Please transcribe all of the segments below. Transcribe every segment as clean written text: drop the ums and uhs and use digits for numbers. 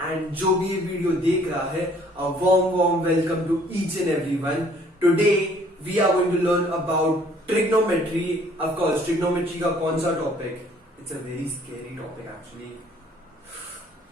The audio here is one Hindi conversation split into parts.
एंड जो भी ये वीडियो देख रहा है, a warm welcome to each and everyone. Today we are going to learn about trigonometry. Of course, trigonometry का कौन सा topic? It's a very scary topic actually.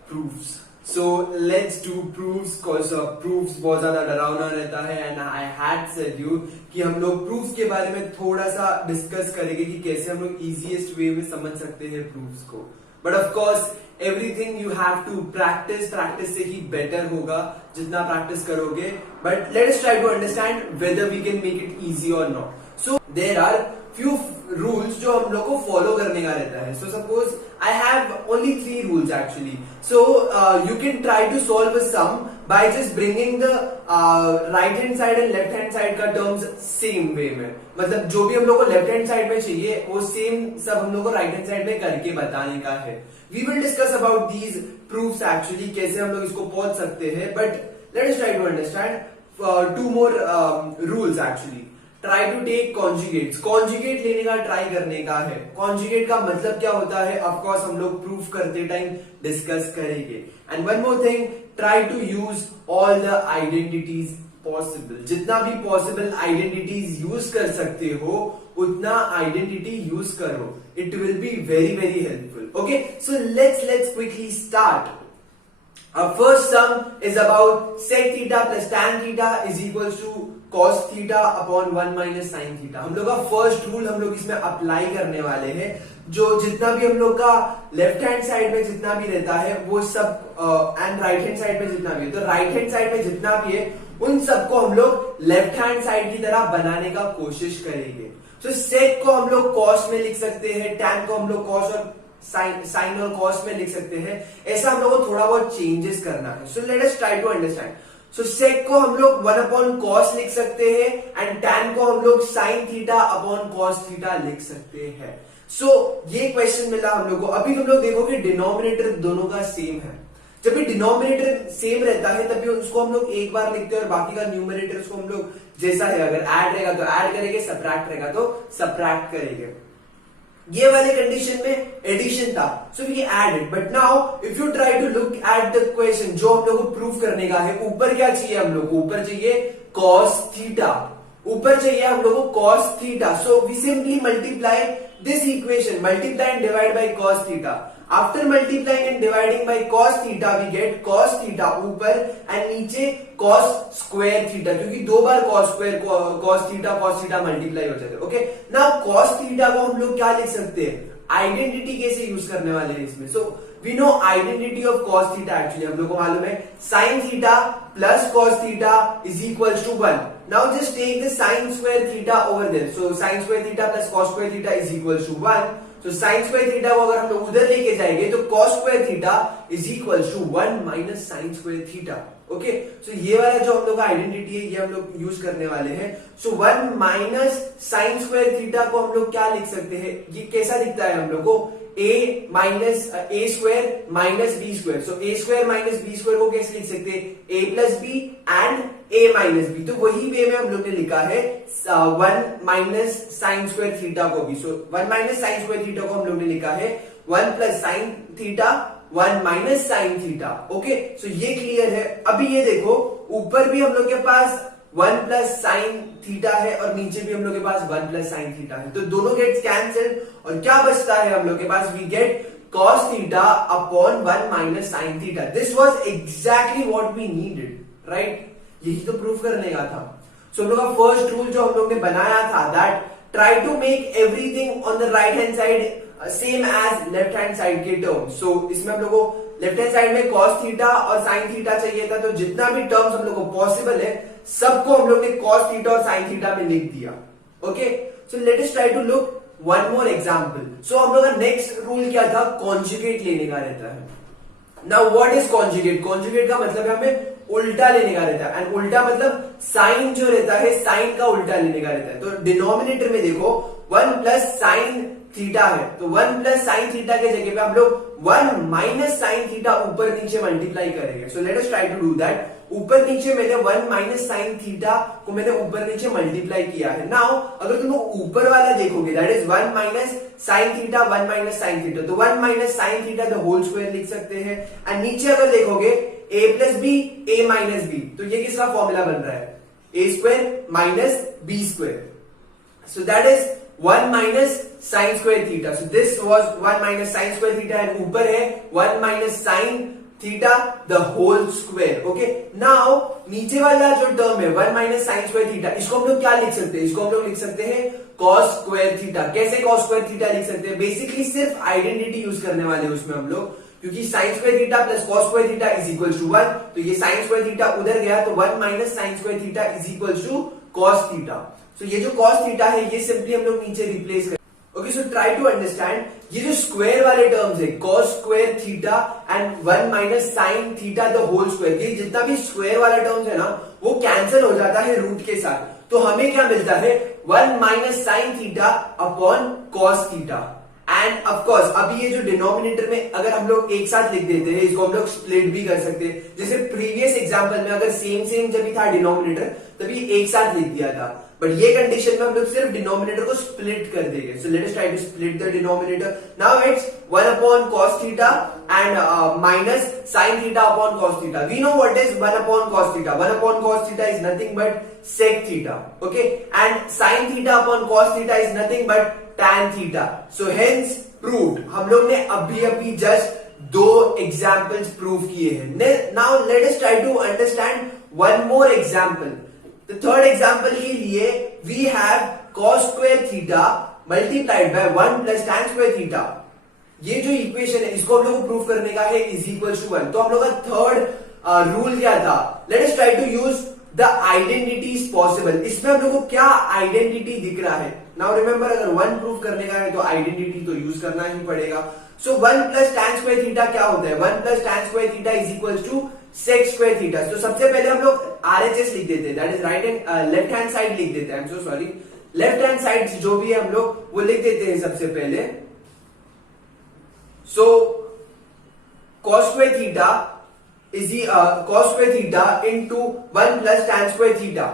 Proofs. So let's do proofs cause proofs बहुत ज्यादा डरावना रहता है and I had said you कि हम लोग proofs के बारे में थोड़ा सा डिस्कस करेंगे कि कैसे हम लोग easiest way में समझ सकते हैं proofs को. But of course everything you have to practice से ही better होगा जितना practice करोगे. But let us try to understand whether we can make it easy or not. So there are few rules जो हम लोग को follow करने का रहता है. So suppose I have only 3 rules actually. So you can try to solve a sum by just bringing the right hand side and left hand side का terms same way में. मतलब जो भी हम लोग को left hand side में चाहिए वो same सब हम लोग को right hand side में करके बताने का है. We will discuss about these proofs actually कैसे हम लोग इसको पहुंच सकते हैं. But let us try to understand 2 more rules actually. Try to take conjugates. Conjugate लेने का ट्राई करने का है. कॉन्जुगेट का मतलब क्या होता है ऑफकोर्स हम लोग प्रूफ करते टाइम डिस्कस करेंगे. And one more thing, try to use all the identities possible. जितना भी पॉसिबल आइडेंटिटीज यूज कर सकते हो उतना आइडेंटिटी यूज करो. It will be very very helpful. Okay, so let's quickly start. Our first sum is about sec theta plus tan theta is equals to cos theta upon 1 minus sin theta. हम लोग का फर्स्ट रूल हम लोग इसमें अप्लाई करने वाले हैं. जो जितना भी हम लोग का लेफ्ट हैंड साइड में जितना भी रहता है वो सब एंड राइट हैंड साइड में जितना भी है, तो राइट हैंड साइड में जितना भी है उन सबको हम लोग लेफ्ट हैंड साइड की तरह बनाने का कोशिश करेंगे. तो सेक को हम लोग कॉस में लिख सकते हैं, टैन को हम लोग कॉस और साइन और कॉस में लिख सकते हैं. ऐसा हम लोग को थोड़ा बहुत चेंजेस करना है. So let us try to understand. So sec को हम लोग 1 अपॉन कॉस लिख सकते हैं एंड टैन को हम लोग sine theta upon cos theta लिख सकते हैं. सो ये क्वेश्चन मिला हम लोग को. अभी हम लोग देखोगे डिनोमिनेटर दोनों का सेम है. जब भी डिनोमिनेटर सेम रहता है तभी उसको हम लोग एक बार लिखते हैं और बाकी का न्यूमरेटर उसको हम लोग जैसा है, अगर ऐड रहेगा तो ऐड करेंगे, सबट्रैक्ट रहेगा तो सबट्रैक्ट करेंगे. ये वाले कंडीशन में एडिशन था, so we add it. But now if you try to look at the question जो हम लोग को प्रूव करने का है, ऊपर क्या चाहिए हम लोग को? ऊपर चाहिए cos थीटा. ऊपर चाहिए हम लोग को cos theta. So we simply multiply this equation, multiply and divide by cos theta. After multiplying and dividing by cos theta we get cos theta ऊपर एंड नीचे cos स्क्वायर थीटा, क्योंकि 2 बार cos square cos theta multiply हो जाते हैं. ओके, नाउ cos थीटा को हम लोग क्या लिख सकते हैं? आइडेंटिटी कैसे यूज करने वाले हैं इसमें? So we know identity of cos theta. Actually हम लोग को मालूम है sin theta plus cos theta is equals to 1. Now just take the sin square theta over there. So sin square theta plus cos square theta is equals to 1. तो साइन स्क्वायर थीटा को अगर हम लोग उधर लेके जाएंगे तो cos square theta is equal to 1 minus sine square theta. Okay, so ये वाला जो हम लोग का आइडेंटिटी है ये हम लोग यूज करने वाले हैं. सो 1 माइनस साइन स्क्वायर थीटा को हम लोग क्या लिख सकते हैं? ये कैसा दिखता है हम लोग को? a minus a square minus b square. So a square minus b square को कैसे लिख सकते हैं? a plus b and a minus b. तो वही वे में हम लोग ने लिखा है 1 माइनस साइन स्क्वायर थीटा को भी. So 1 minus sine square theta को हम लोग ने लिखा है 1 plus sine theta 1 minus sine theta. Okay, so ये क्लियर है. अभी ये देखो ऊपर भी हम लोग के पास 1 प्लस साइन थीटा है और नीचे भी हम लोग के पास 1 प्लस साइन थीटा है. तो दोनों गेट्स कैंसिल्ड और क्या बचता है हम लोग के पास? We get cos theta upon 1 minus sine theta. This was exactly what we needed, right? यही तो प्रूफ करने का था. सो हम लोग का फर्स्ट रूल जो हम लोग ने बनाया था, that try to make everything on the right hand side same as left hand side के टर्म्स. सो इसमें हम लोग को लेफ्ट हैंड साइड में cos थीटा और sin थीटा चाहिए था. तो जितना भी टर्म्स हम लोग को पॉसिबल है सबको हम लोग ने cos थीटा और sin थीटा में लिख दिया. Okay, so let us try to look one more example. So हम लोग का नेक्स्ट रूल क्या था? कॉन्जुगेट लेने का रहता है. Now what is conjugate? Conjugate का मतलब है हमें उल्टा लेने का रहता है. एंड उल्टा मतलब साइन जो रहता है साइन का उल्टा लेने का रहता है. तो डिनोमिनेटर में देखो 1 प्लस साइन थीटा है, तो 1 प्लस साइन थीटा के जगह पे हम लोग 1 माइनस साइन थीटा ऊपर नीचे मल्टीप्लाई करेंगे. So let us try to do that. ऊपर नीचे मैंने 1 माइनस साइन थीटा को मैंने ऊपर नीचे मल्टीप्लाई किया है. नाउ अगर तुम ऊपर वाला देखोगे, that is 1 minus sine theta, 1 minus sine theta, तो 1 minus sine theta the whole square लिख सकते हैं. एंड नीचे अगर देखोगे a plus b, a minus b, तो ये किसका फॉर्मूला बन रहा है? a square minus b square. So that is 1 minus sine square theta. So this was 1 minus sine square theta and ऊपर है 1 minus sine theta the whole square. Okay, now नीचे वाला जो टर्म है 1 माइनस साइन स्क्वायर थीटा, इसको हम लोग क्या लिख सकते हैं? इसको हम लोग लिख सकते हैं कॉस स्क्वायर थीटा. कैसे कॉस स्क्वायर थीटा लिख सकते हैं? बेसिकली सिर्फ आइडेंटिटी यूज करने वाले उसमें हम लोग, क्योंकि sine square theta plus cos square theta is equal to 1, तो ये साइन स्क्वायर थीटा उधर गया, तो 1 minus sine square theta is equal to cos theta. So ये जो कॉस थीटा है ये सिंपली हम लोग नीचे रिप्लेस करें. Okay, so try to understand. ये जो स्क्वायर वाले टर्म्स है cos square theta and 1 minus sine theta the whole square, ये जितना भी स्क्वायर वाला टर्म्स है ना वो कैंसिल हो जाता है रूट के साथ. तो हमें क्या मिलता है? 1 minus sine theta upon cos theta. End of course अभी ये जो डिनोमिनेटर में अगर हम लोग एक साथ लिख देते हैं, इसको हम लोग स्प्लिट भी कर सकते हैं. जैसे प्रीवियस एग्जांपल में अगर सेम जब भी था डिनोमिनेटर तभी एक साथ लिख दिया था, बट ये कंडीशन में हम लोग सिर्फ डिनोमिनेटर को स्प्लिट कर देंगे. So let us try to split the denominator. Now it's 1 upon cos theta and minus sin theta upon cos theta. We know what is 1 upon cos theta. 1 upon cos theta is nothing but sec theta. Okay, and sin theta upon cos theta is nothing but tan theta. So hence proved. हम लोग ने अभी जस्ट 2 एग्जांपल्स प्रूव किए हैं. Now let us try to understand one more example. The third example के लिए we have cos square theta multiplied by 1 plus tan square theta. ये जो इक्वेशन है इसको हम लोग को प्रूव करने का है इज इक्वल टू 1. तो हम लोग का थर्ड रूल क्या था? Let us try to use the identities possible. इसमें हम लोग को क्या आइडेंटिटी दिख रहा है? नाउ रिमेंबर, अगर 1 प्रूव करने का है तो आइडेंटिटी तो यूज करना ही पड़ेगा. So 1 plus tan square theta क्या होता है? 1 plus tan square theta is equal to sec square theta. तो सबसे पहले हम लोग RHS लिख देते हैं, that is right and left hand side लिख देते हैं. I am so sorry, left hand side जो भी है हम लोग वो लिख देते हैं सबसे पहले. So cos square theta is cos square theta into 1 plus tan square theta.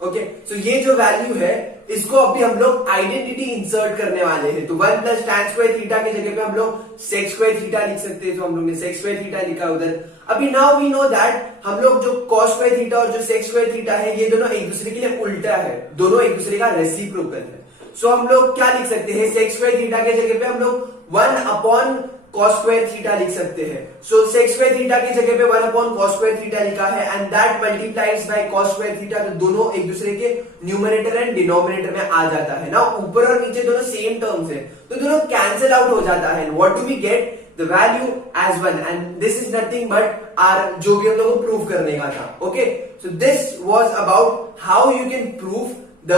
Okay, so ये जो वैल्यू है इसको अभी हम लोग आइडेंटिटी इंसर्ट करने वाले हैं. तो 1 प्लस tan स्क्वायर थीटा के जगह पे हम लोग sec स्क्वायर थीटा लिख सकते हैं. तो हम लोग ने sec स्क्वायर थीटा लिखा उधर. अभी नाउ वी नो दैट हम लोग जो cos स्क्वायर थीटा और जो sec स्क्वायर थीटा है ये दोनों एक दूसरे के लिए उल्टा है, दोनों एक दूसरे का रेसिप्रोकल है. सो हम लोग क्या लिख सकते हैं? sec स्क्वायर थीटा के जगह पे हम लोग 1 अपॉन cos स्क्वायर थीटा लिख सकते हैं. सो sec स्क्वायर थीटा की जगह पे 1 अपॉन cos स्क्वायर थीटा लिखा है and that multiplies by cos square theta. तो दोनों एक दूसरे के न्यूमरेटर एंड डिनोमिनेटर में आ जाता है ना. ऊपर और नीचे दोनों सेम टर्म्स है तो दोनों कैंसिल आउट हो जाता है. What do we get? The value as 1 and this is nothing but R जो भी हम लोग को प्रूव करने का था. Okay, so this was about how you can prove the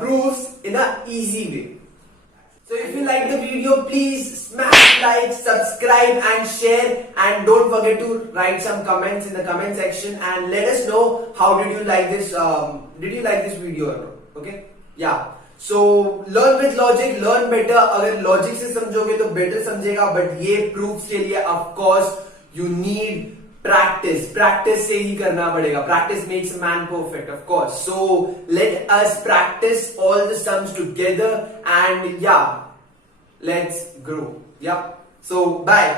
proofs in a easy way. So if you like the video, please smash like, subscribe and share, and don't forget to write some comments in the comment section and let us know how did you like this video or not. Okay, yeah. So learn with logic, learn better. अगर logic से समझोगे तो better समझेगा, but ये proofs के लिए of course you need practice से ही करना पड़ेगा. Practice makes a man perfect, of course. So let us practice all the sums together and yeah, let's grow. Yeah. So bye.